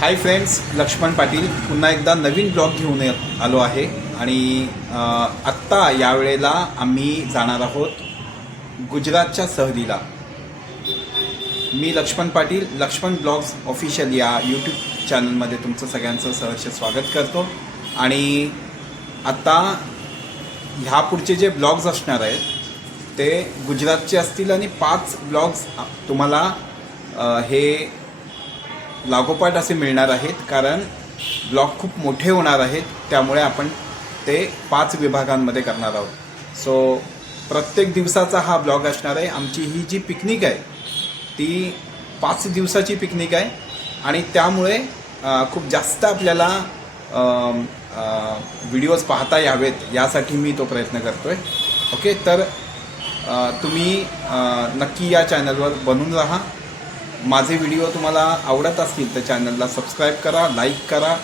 Hi friends, Laxman Patil पुन्हा एकदा नवीन blog घेऊन आलो आहे आणि आत्ता यावेळेला आम्ही जाणार आहोत गुजरातच्या सहलीला. मी लक्ष्मण पाटील लक्ष्मण ब्लॉग्स ऑफिशियल या यूट्यूब चॅनलमध्ये तुमचं सगळ्यांचं सहर्ष स्वागत करतो. आणि आत्ता ह्या पुढचे जे ब्लॉग्स असणार आहेत ते गुजरातचे असतील आणि 5 ब्लॉग्स तुम्हाला हे लागोपाठ असे मिळणार आहेत, कारण ब्लॉग खूप मोठे होणार आहेत. त्यामुळे आपण ते 5 विभागांमध्ये करणार आहोत. सो प्रत्येक दिवसाचा हा ब्लॉग असणार आहे. आमची ही जी पिकनिक आहे ती 5 दिवसाची पिकनिक आहे आणि त्यामुळे खूप जास्त आपल्याला व्हिडिओज पाहता यावेत यासाठी मी तो प्रयत्न करतो आहे. ओके, तर तुम्ही नक्की या चॅनलवर बनून राहा. माझे व्हिडिओ तुम्हाला आवडत असतील तर चॅनलला सबस्क्राईब करा, लाईक करा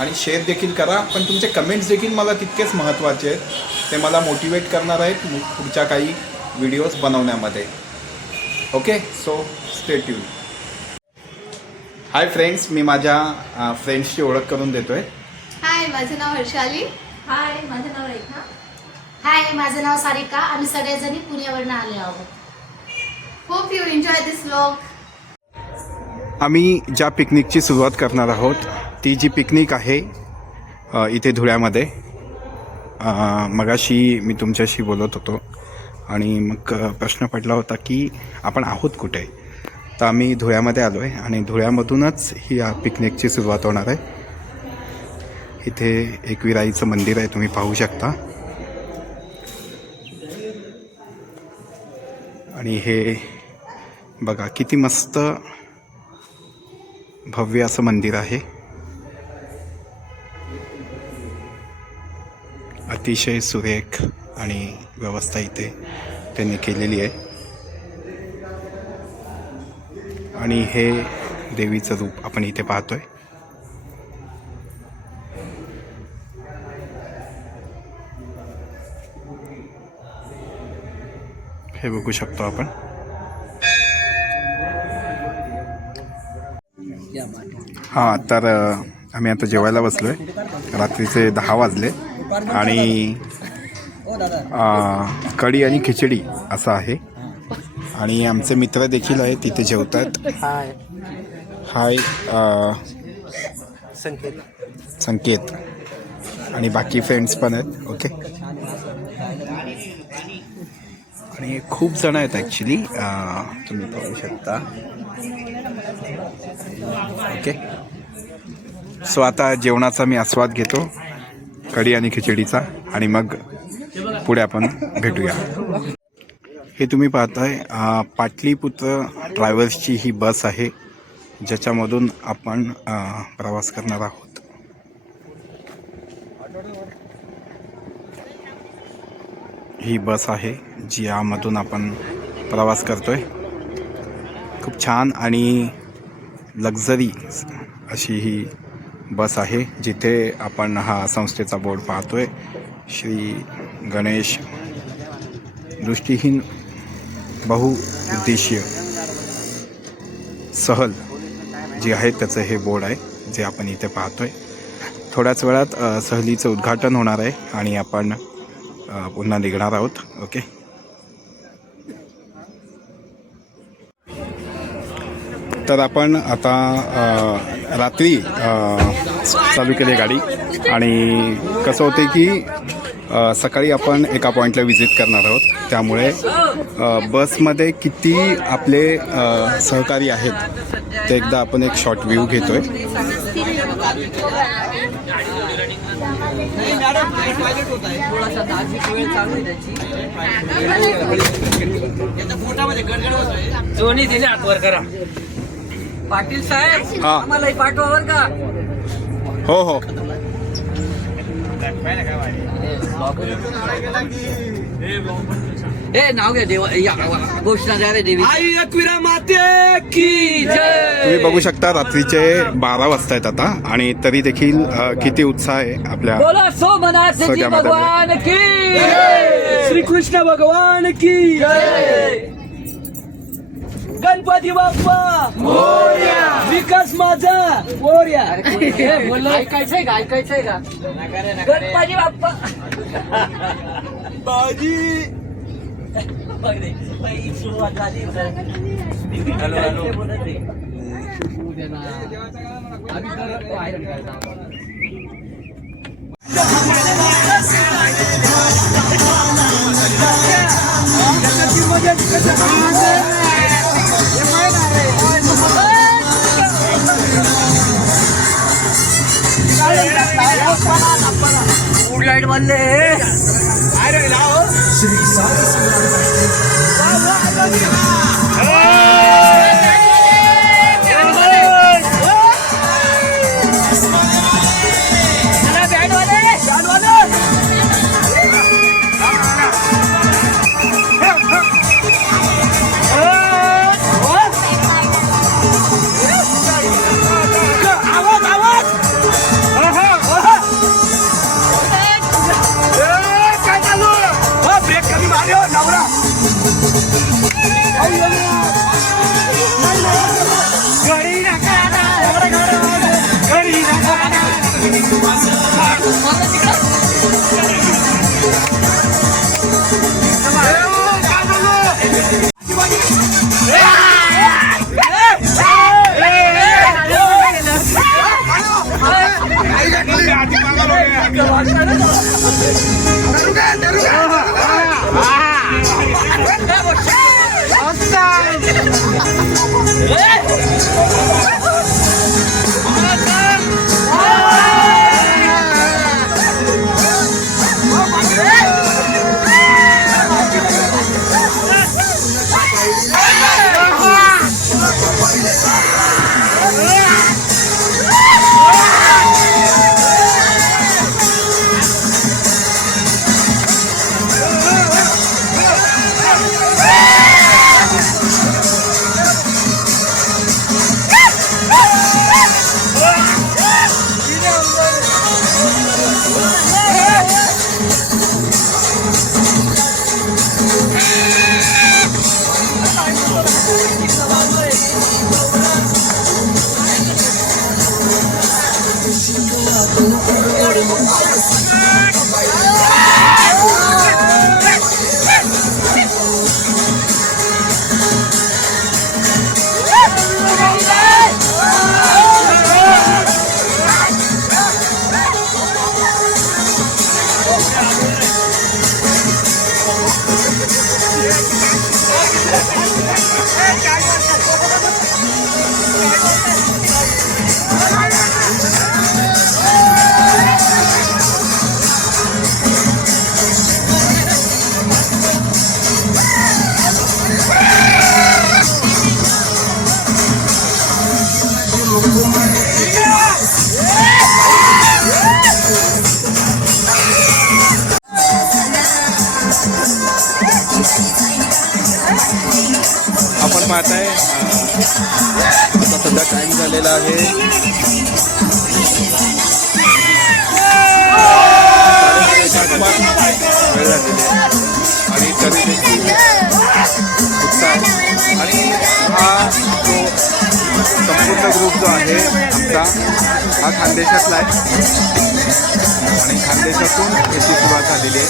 आणि शेअर देखील करा. पण तुमचे कमेंट्स देखील मला तितकेच महत्त्वाचे आहेत. ते मला मोटिवेट करणार आहेत पुढच्या काही व्हिडिओज बनवण्यामध्ये. Okay, so stay tuned. Hi friends, मी माझ्या फ्रेंड्सची ओळख करून देतो आहे. हाय, माझं नाव हर्षाली. हाय, माझं नाव रेखा. हाय, माझं नाव सारिका. आम्ही सगळेजणी पुण्यावरून आले आहोत. Hope you enjoy this vlog. आम्ही ज्या पिकनिकची सुरुवात करणार आहोत ती जी पिकनिक आहे इथे धुळ्यामध्ये. मगाशी मी तुमच्याशी बोलत होतो आणि मग प्रश्न पडला होता की आपण आहोत कुठे. तर आम्ही धुळ्यामध्ये आलो आहे आणि धुळ्यामधूनच ही या पिकनिकची सुरुवात होणार आहे. इथे एकविराईचं मंदिर आहे, तुम्ही पाहू शकता. आणि हे बघा किती मस्त भव्य असं मंदिर आहे. अतिशय सुरेख आणि व्यवस्था इथे त्यांनी केलेली आहे. आणि हे देवीचं रूप आपण इथे पाहतोय. हे बघू शकतो आपण. हां, तर आम्ही आता जेवायला बसलो आहे. रात्रीचे 10 वाजले आणि कढी आणि खिचडी असं आहे. आणि आमचे मित्र देखील आहेत तिथे जेवतात. हाय संकेत आणि बाकी फ्रेंड्स पण आहेत. ओके, आणि खूप जण आहेत ॲक्च्युली, तुम्ही पाहू शकता. ओके, सो आता जेवणाचा मी आस्वाद घेतो, कढी आणि खिचडीचा, आणि मग पुढे आपण भेटूया. हे तुम्ही पाहताय पाटलीपुत्र ट्रॅव्हल्सची ही बस आहे ज्याच्यामधून आपण प्रवास करणार आहोत. ही बस आहे जी यामधून आपण प्रवास करतोय. खूप छान आणि लक्झरी अशी ही बस आहे जिथे आपण हा संस्थेचा बोर्ड पाहतोय. श्री गणेश दृष्टिहीन बहुउद्देशीय सहल जी आहे त्याचं हे बोर्ड आहे जे आपण इथे पाहतोय. थोड्याच वेळात सहलीचं उद्घाटन होणार आहे आणि आपण पुन्हा निघणार आहोत. ओके, तर आपण आता रात्री चालू केली गाडी. आणि कसं होते की सकाळी आपण एका पॉईंटला व्हिजिट करणार आहोत. त्यामुळे बसमध्ये किती आपले सहकारी आहेत ते एकदा आपण एक शॉर्ट व्ह्यू घेतोय. जोनी दिले हातवर करा. पाटील साहेब, आम्हालाही पाठवा बरं का. हो हो, नाव घ्या देवा. घोषणा द्या रे देवी. आई एकविरा माते की जय. तुम्ही बघू शकता रात्रीचे 12 वाजता आहेत आता आणि तरी देखील किती उत्साह आहे आपल्या. बोला सोमनाथ जी भगवान की जय. श्री कृष्ण भगवान की जय. गणपती बाप्पा मोरया. विकास माझा मोरया. बोललो ऐकायचंय का गणपती बाप्पा बाजी. बघ रे, पहिली सुरुवात झाली. लाईट बनले आपण पाहताय आता सध्या टाइम झालेला आहे 8:30 वेळ झालेली आहे आणि तरी देखील उत्साह आणि हा जो संपूर्ण ग्रुप जो आहे आमचा हा खानदेशातला आहे आणि खानदेशातून याची सुरुवात झालेली आहे.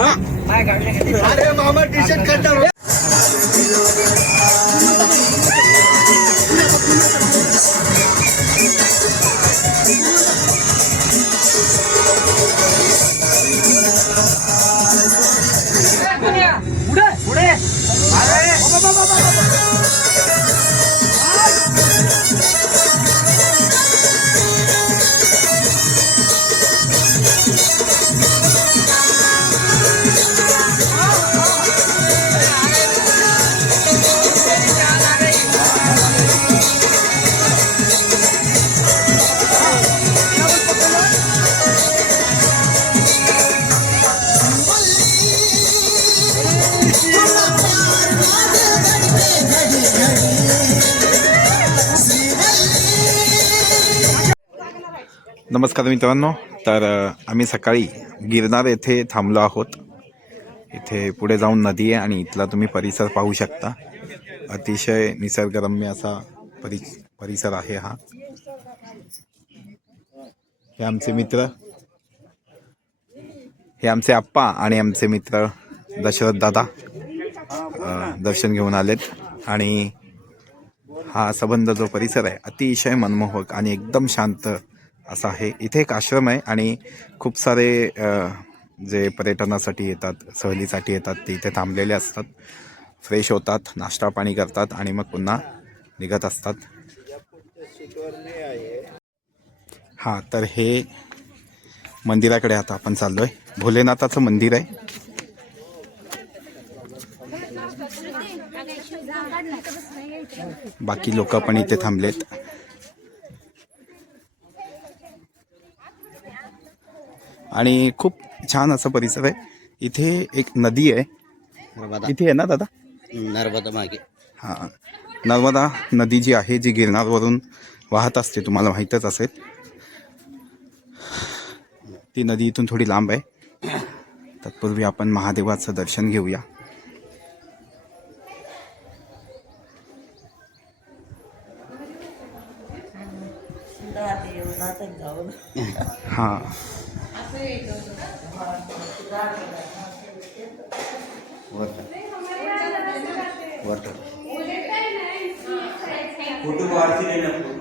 बाय काढले पुढे पुढे अरे नमस्कार मित्रांनो. तर आम्ही सकाळी गिरनार येथे थांबलो आहोत. इथे पुढे जाऊन नदी आहे आणि इथला तुम्ही परिसर पाहू शकता. अतिशय निसर्गरम्य असा परिसर आहे हा. हे आमचे मित्र, हे आमचे आप्पा आणि आमचे मित्र दशरथ दादा दर्शन घेऊन आलेत. आणि हा संबंध जो परिसर आहे अतिशय मनमोहक आणि एकदम शांत असा आहे. इथे एक आश्रम आहे आणि खूप सारे जे पर्यटनासाठी येतात, सहलीसाठी येतात, ते इथे थांबलेले असतात, फ्रेश होतात, नाश्ता पाणी करतात आणि मग पुन्हा निघत असतात. हां, तर हे मंदिराकडे आता आपण चाललोय. भोलेनाथाचं मंदिर आहे. बाकी लोक पण इथे थांबलेत. आणि खूप छान असा परिसर आहे. इथे एक नदी आहे. इथे आहे ना दादा? नर्मदा मागे. हां, नर्मदा नदी जी आहे, जी गिरनारवरून वाहत असते, तुम्हाला माहीतच असेल. ती नदी इथून थोडी लांब आहे. तत्पूर्वी आपण महादेवाचं दर्शन घेऊया. हां,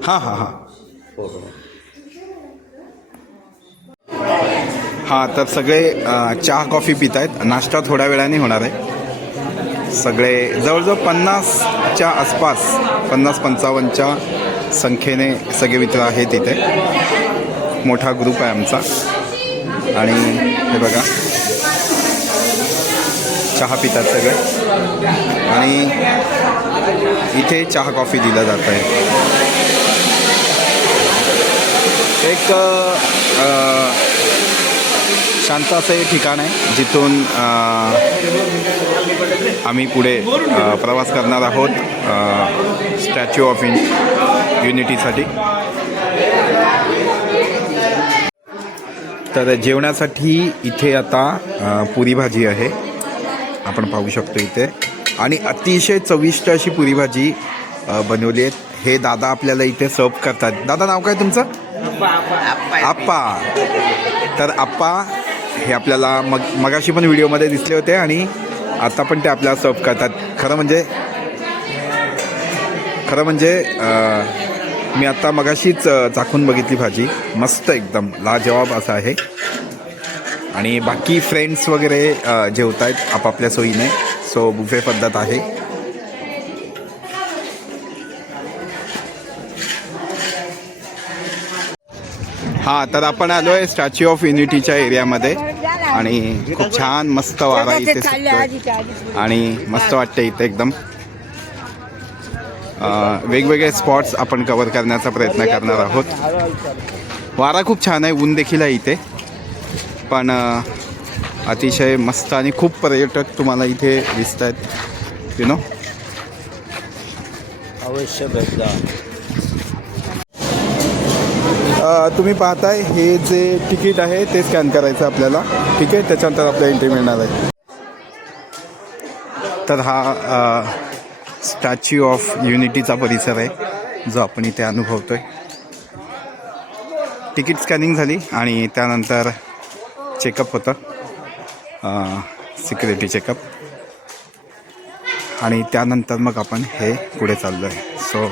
हां हां हां हां. तर सगळे चहा कॉफी पित आहेत. नाश्ता थोड्या वेळाने होणार आहे. सगळे जवळजवळ 50च्या आसपास, 50-55च्या संख्येने सगळे मित्र आहेत इथे. मोठा ग्रुप आहे आमचा. आणि हे बघा, चहा पितात सगळे आणि इथे चहा कॉफी दिला जात आहे. एक शांत असं हे ठिकाण आहे जिथून आम्ही पुढे प्रवास करणार आहोत स्टॅच्यू ऑफ युनिटीसाठी. तर जेवणासाठी इथे आता पुरी भाजी आहे, आपण पाहू शकतो इथे. आणि अतिशय चविष्ट अशी पुरी भाजी बनवली आहे. हे दादा आपल्याला इथे सर्व करतात. दादा, नाव काय तुमचं? आप्पा. तर आप्पा हे आपल्याला मगाशी पण व्हिडिओमध्ये दिसले होते आणि आता पण ते आपल्याला सर्व करतात. खरं म्हणजे मी आता मगाशीच चाखून बघितली भाजी. मस्त, एकदम लाजवाब असं आहे. आणि बाकी फ्रेंड्स वगैरे जेवत आहेत आपापल्या सोयीने. सो बुफे पद्धत आहे. हां, तर आपण आलो आहे स्टॅच्यू ऑफ युनिटीच्या एरियामध्ये आणि खूप छान मस्त वारा इथे सुटतोय आणि मस्त वाटतं इथे एकदम. वेगवेगळे स्पॉट्स आपण कव्हर करण्याचा प्रयत्न करणार आहोत. वारा खूप छान आहे, ऊन देखील आहे इथे, पण अतिशय मस्त आणि खूप पर्यटक तुम्हाला इथे दिसत आहेत. अवश्य भेट. तुम्ही पाहताय हे जे तिकीट आहे ते स्कॅन करायचं आपल्याला. ठीक आहे, त्याच्यानंतर आपल्याला एंट्री मिळणार आहे. तर हा स्टॅच्यू ऑफ युनिटीचा परिसर आहे जो आपण इथे अनुभवतोय. तिकीट स्कॅनिंग झाली आणि त्यानंतर चेकअप होतं. सिक्युरिटी चेकअप आणि त्यानंतर मग आपण हे पुढे चाललो आहे. सो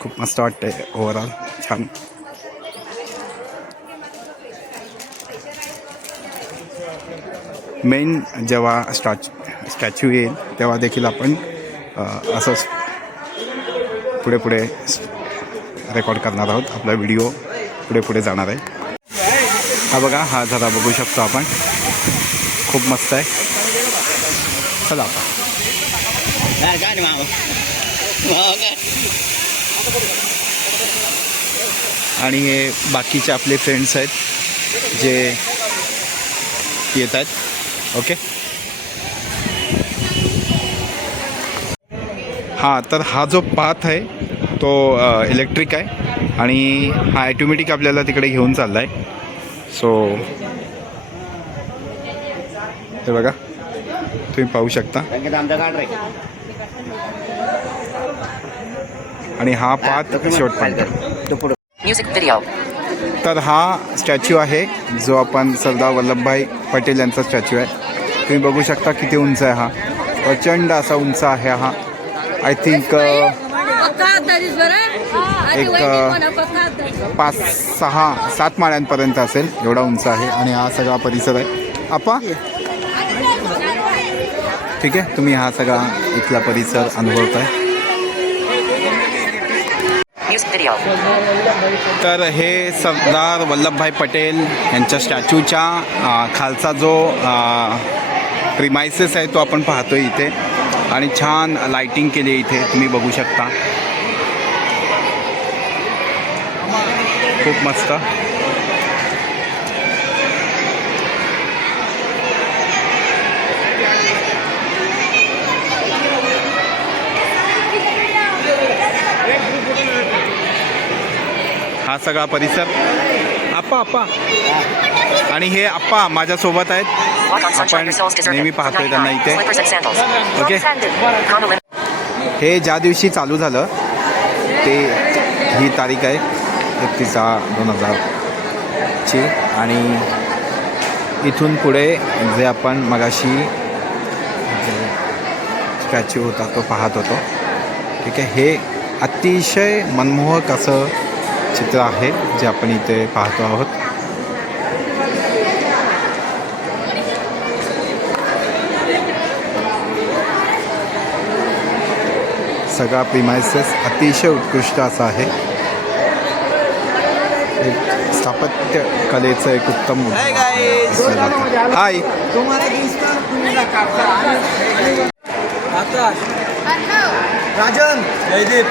खूप मस्त वाटतं आहे ओव्हरऑल, छान. मेन जेव्हा स्टॅच्यू येईल तेव्हा देखील आपण असंच पुढे पुढे रेकॉर्ड करणार आहोत. आपला व्हिडिओ पुढे पुढे जाणार आहे. हा बघा, हा जरा बघू शकतो आपण, खूप मस्त आहे. चला आता. आणि हे बाकीचे आपले फ्रेंड्स आहेत जे येत आहेत. ओके, हां, तर हा जो पाथ आहे तो इलेक्ट्रिक आहे आणि हा ॲटोमॅटिक आपल्याला तिकडे घेऊन चालला आहे. सो हे बघा, तुम्ही पाहू शकता. आणि हा पाथ शेवटपर्यंत. तर हा स्टॅच्यू आहे जो आपण सरदार वल्लभभाई पटेल यांचा स्टॅच्यू आहे. तुम्ही बघू शकता किती उंच आहे. हा प्रचंड असा उंच आहे. हा आय थिंक एक 5-6-7 माळ्यांपर्यंत असेल, एवढा उंच आहे. आणि हा सगळा परिसर आहे. आपा ठीक आहे, तुम्ही हा सगळा इथला परिसर अनुभवताय. तर हे सरदार वल्लभभाई पटेल यांच्या स्टॅच्यूच्या खालचा जो प्रिमायसेस आहे तो आपण पाहतोय इथे. आणि छान लाइटिंग केली इथे, तुम्ही बघू शकता. खूप मस्त. हा सगळा परिसर. आप्पा आणि हे आप्पा माझ्यासोबत आहेत. आपण नेहमी पाहतोय त्यांना इथे. ओके, हे ज्या दिवशी चालू झालं ते ही तारीख आहे 31/6/2000 आणि इथून पुढे जे आपण मगाशी स्टॅच्यू होता तो पाहत होतो. ठीक आहे, हे अतिशय मनमोहक असं चित्र आहे जे आपण इथे पाहतो आहोत. सगळा प्रिमायसेस अतिशय उत्कृष्ट असा आहे. एक स्थापत्य कलेचं एक उत्तम हाय. राजन, जयदीप,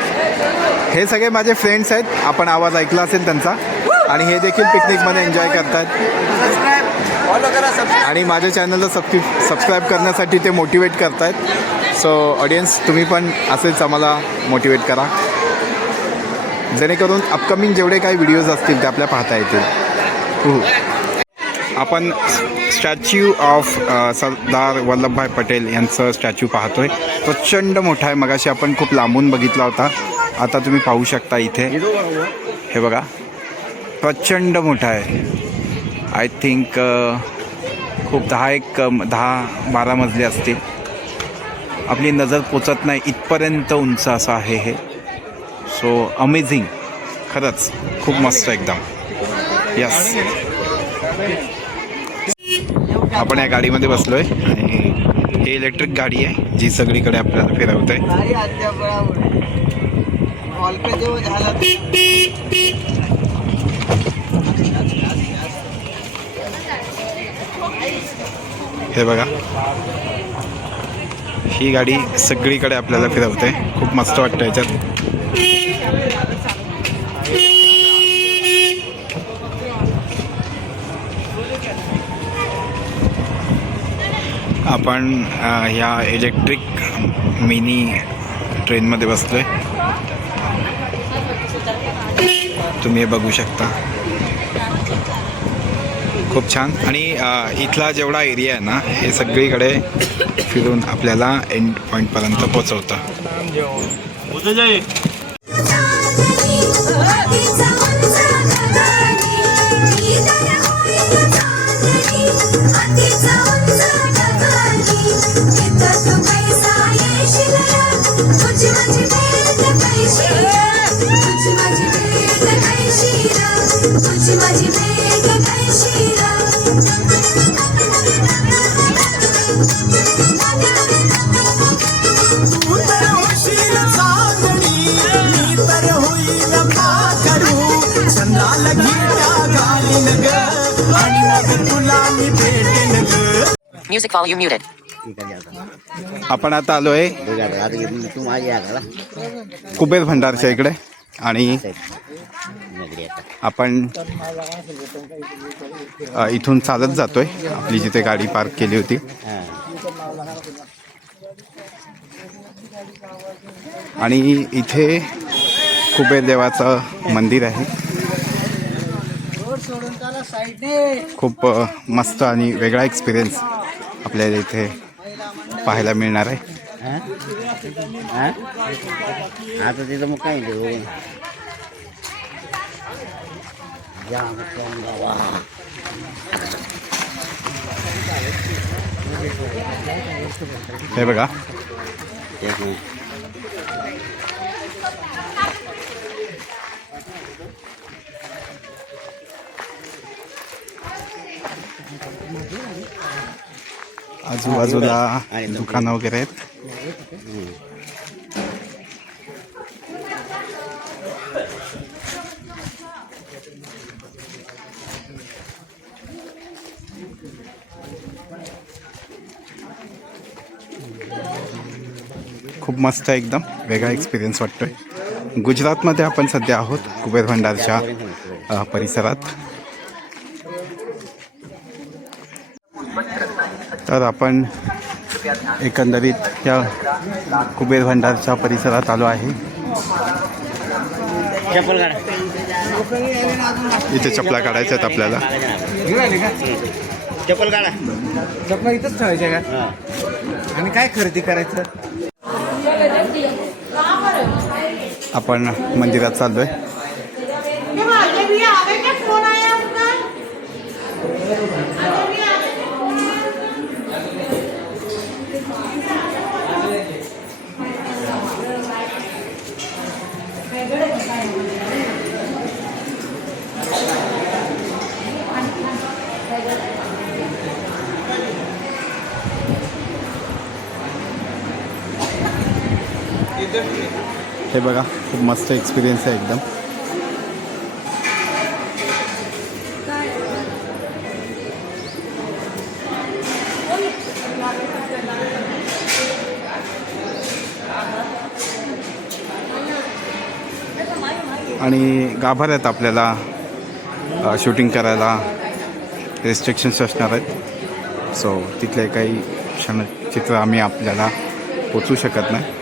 हे सगळे माझे फ्रेंड्स आहेत. आपण आवाज ऐकला असेल त्यांचा. आणि हे देखील पिकनिकमध्ये एन्जॉय करतात. आणि माझ्या चॅनलला सबस्क्राईब करण्यासाठी ते मोटिवेट करतात. सो ऑडियन्स, तुम्ही पण असेच आम्हाला मोटिवेट करा जेणेकरून अपकमिंग जेवढे काही व्हिडिओज असतील ते आपल्या पाहता येतील. आपण स्टॅच्यू ऑफ सरदार वल्लभभाई पटेल यांचं स्टॅच्यू पाहतोय. प्रचंड मोठा आहे. मगाशी आपण खूप लांबून बघितला होता, आता तुम्ही पाहू शकता इथे. हे बघा, प्रचंड मोठा आहे. आय थिंक खूप 10-12 मजले असतील. आपली नजर पोचत नाही इथपर्यंत उंच असं आहे हे. सो अमेझिंग, खरंच खूप मस्त एकदम. यस, आपण या गाडीमध्ये बसलो आहे आणि ही इलेक्ट्रिक गाडी आहे जी सगळीकडे आपल्याला फिरवत आहे. हे बघा, ही गाडी सगळीकडे आपल्याला फिरवते. खूप मस्त वाटतं याच्यात. आपण ह्या इलेक्ट्रिक मिनी ट्रेनमध्ये बसलोय. तुम्ही हे बघू शकता, खूप छान. आणि इथला जेवढा एरिया आहे ना, हे सगळीकडे फिरून आपल्याला एंड पॉईंटपर्यंत पोचवतं. Music volume muted. आपण आता आलो आहे तू माझ्या कुबेर भंडारच्या इकडे आणि आपण इथून चालत जातोय आपली जिथे गाडी पार्क केली होती. आणि इथे कुबेर देवाचं मंदिर आहे. खूप मस्त आणि वेगळा एक्सपिरियन्स आपल्याला इथे पाहायला मिळणार आहे. आता तिथं मग काय हे बघा एक मिनिट. आजूबाजूला दुकानं वगैरे आहेत. खूप मस्त आहे, एकदम वेगळा एक्सपिरियन्स वाटतोय. गुजरातमध्ये आपण सध्या आहोत कुबेर भंडारच्या परिसरात. तर आपण एकंदरीत या कुबेर भंडारच्या परिसरात आलो आहे. चप्पल काढा. इथे चपला काढायच्या आहेत आपल्याला. चप्पल काढा. चपला इथंच ठेवायच्या का? आणि काय खरेदी करायचं? आपण मंदिरात चाललोय. हे बघा, खूप मस्त एक्सपिरियन्स आहे एकदम. आणि गाभाऱ्यात आपल्याला शूटिंग करायला रिस्ट्रिक्शन्स असणार आहेत. सो तिथले काही क्षणचित्र आम्ही आपल्याला पोचवू शकत नाही.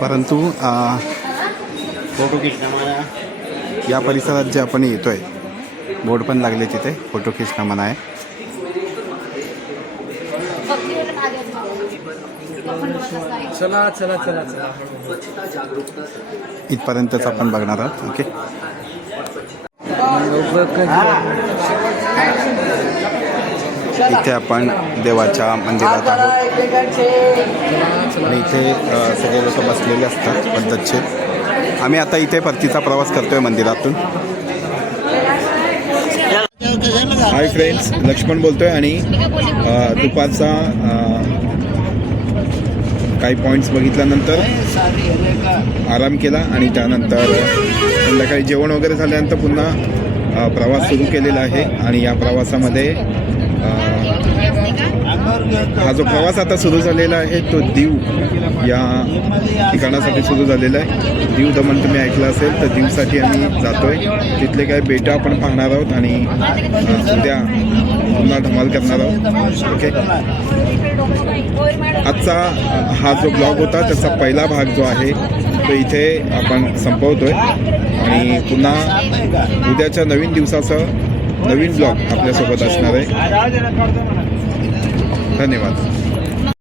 परंतु फोटो खिचना मला. या परिसरात जे आपण येतोय, बोर्ड पण लागले तिथे, फोटो खिचना मना आहे. चला चला चला चला. इथपर्यंतच आपण बघणार आहोत. ओके. इथे आपण देवाच्या मंदिरात आहोत आणि इथे सगळे लोक बसलेले असतात पद्धतशीर. आम्ही आता इथे परतीचा प्रवास करतोय मंदिरातून. हाय फ्रेंड्स, लक्ष्मण बोलतोय आणि दुपारचा काही पॉईंट्स बघितल्यानंतर आराम केला आणि त्यानंतर संध्याकाळी जेवण वगैरे झाल्यानंतर पुन्हा प्रवास सुरू केलेला आहे. आणि या प्रवासामध्ये हा जो प्रवास आता सुरू झालेला आहे तो दीव या ठिकाणासाठी सुरू झालेला आहे. दीव दमण तुम्ही ऐकलं असेल तर दीवसाठी आम्ही जातोय. तिथले काही बेटं आपण पाहणार आहोत आणि उद्या पुन्हा धमाल करणार आहोत. ओके. आजचा हा जो ब्लॉग होता त्याचा पहिला भाग जो आहे तो इथे आपण संपवतोय आणि पुन्हा उद्याच्या नवीन दिवसाचं नवीन ब्लॉग आपल्यासोबत असणार आहे. धन्यवाद.